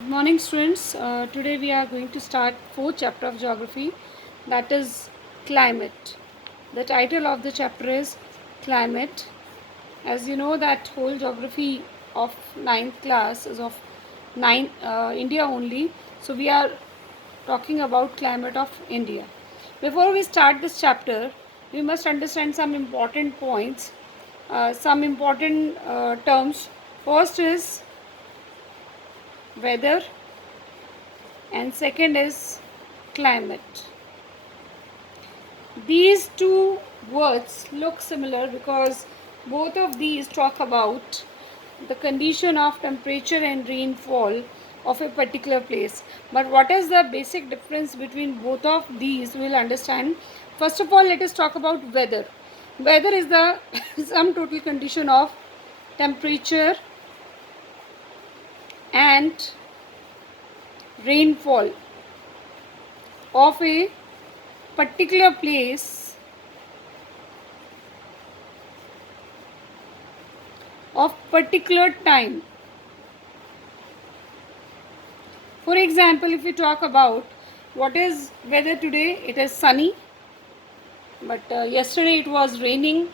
Good morning, students. Today we are going to start fourth chapter of geography, that is climate. The title of the chapter is climate. As you know, that whole geography of ninth class is of India only. So we are talking about climate of India. Before we start this chapter, we must understand some important points, some important terms. First is weather, and second is climate. These two words look similar because both of these talk about the condition of temperature and rainfall of a particular place. But what is the basic difference between both of these, we'll understand. First of all, let us talk about weather. Weather is the sum total condition of temperature and rainfall of a particular place of particular time. For example, if we talk about what is weather today, it is sunny, but yesterday it was raining,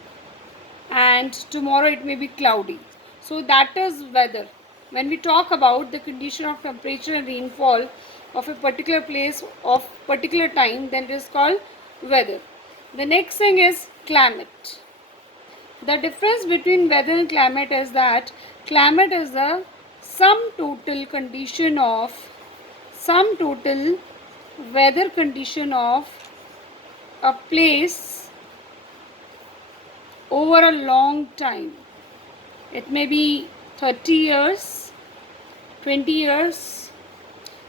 and tomorrow it may be cloudy. So that is weather. When we talk about the condition of temperature and rainfall of a particular place of particular time, then it is called weather. The next thing is climate. The difference between weather and climate is that climate is the sum total condition of sum total weather condition of a place over a long time. It may be 30 years, 20 years.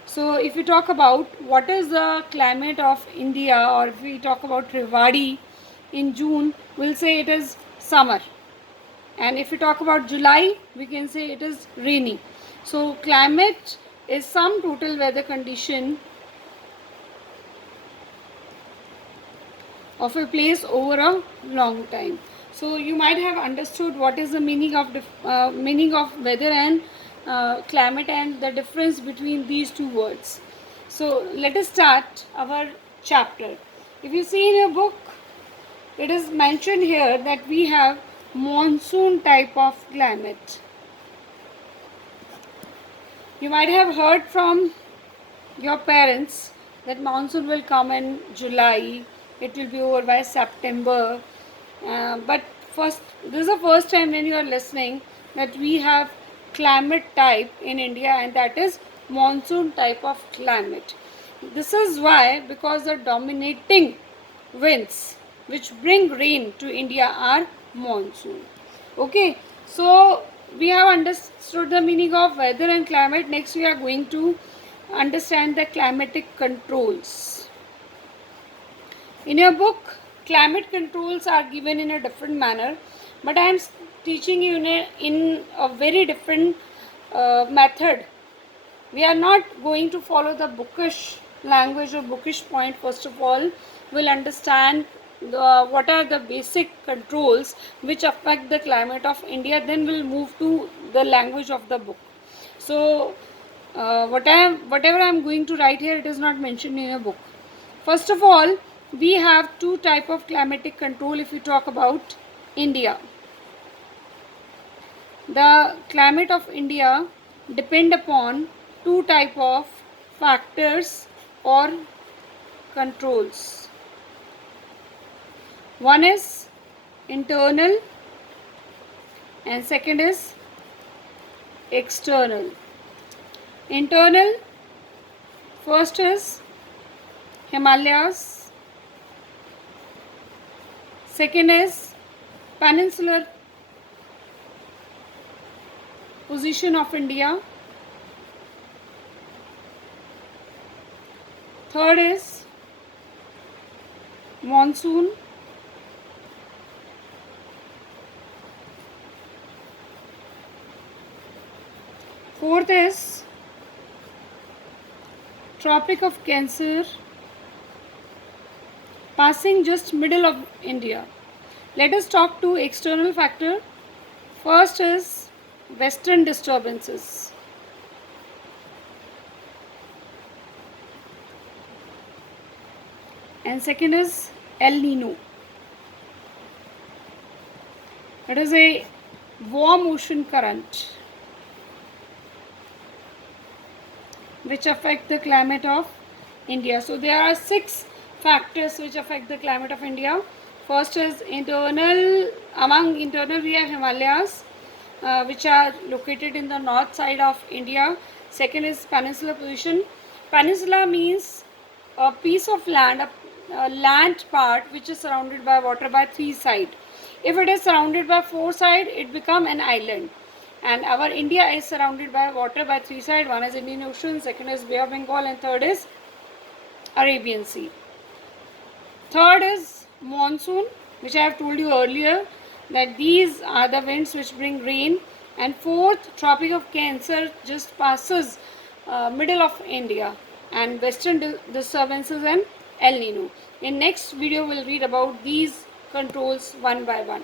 So if we talk about what is the climate of India, or if we talk about Rewari in June, we'll say it is summer. And if we talk about July, we can say it is rainy. So climate is some total weather condition of a place over a long time. So you might have understood what is the meaning of weather and climate, and the difference between these two words. So let us start our chapter. If you see in your book, it is mentioned here that we have monsoon type of climate. You might have heard from your parents that monsoon will come in July, it will be over by September. But first, this is the first time when you are listening that we have climate type in India, and that is monsoon type of climate. This is why, because the dominating winds which bring rain to India are monsoon. Okay, so we have understood the meaning of weather and climate. Next, we are going to understand the climatic controls. In your book, climate controls are given in a different manner, but I am teaching you in a very different method. We are not going to follow the bookish language or bookish point. First of all, we'll understand what are the basic controls which affect the climate of India. Then we'll move to the language of the book. So, whatever I am going to write here, it is not mentioned in a book. First of all, we have two type of climatic control. If we talk about India, the climate of India depend upon two type of factors or controls. One is internal and second is external. Internal, first is Himalayas, second is peninsular position of India, third is monsoon, fourth is Tropic of Cancer, passing just middle of India. Let us talk to external factor. First is western disturbances. and second is El Nino. It is a warm ocean current which affect the climate of India. So there are 6 factors which affect the climate of India. First is internal. Among internal we have Himalayas, which are located in the north side of India. Second is peninsular position. Peninsula means a piece of land, a land part which is surrounded by water by 3 sides. If it is surrounded by 4 sides, it become an island. And our India is surrounded by water by 3 sides. One is Indian Ocean, second is Bay of Bengal, and third is Arabian Sea. Third is monsoon, which I have told you earlier that these are the winds which bring rain. And fourth, Tropic of Cancer just passes middle of India, and western disturbances and El Nino. In next video we'll read about these controls one by one.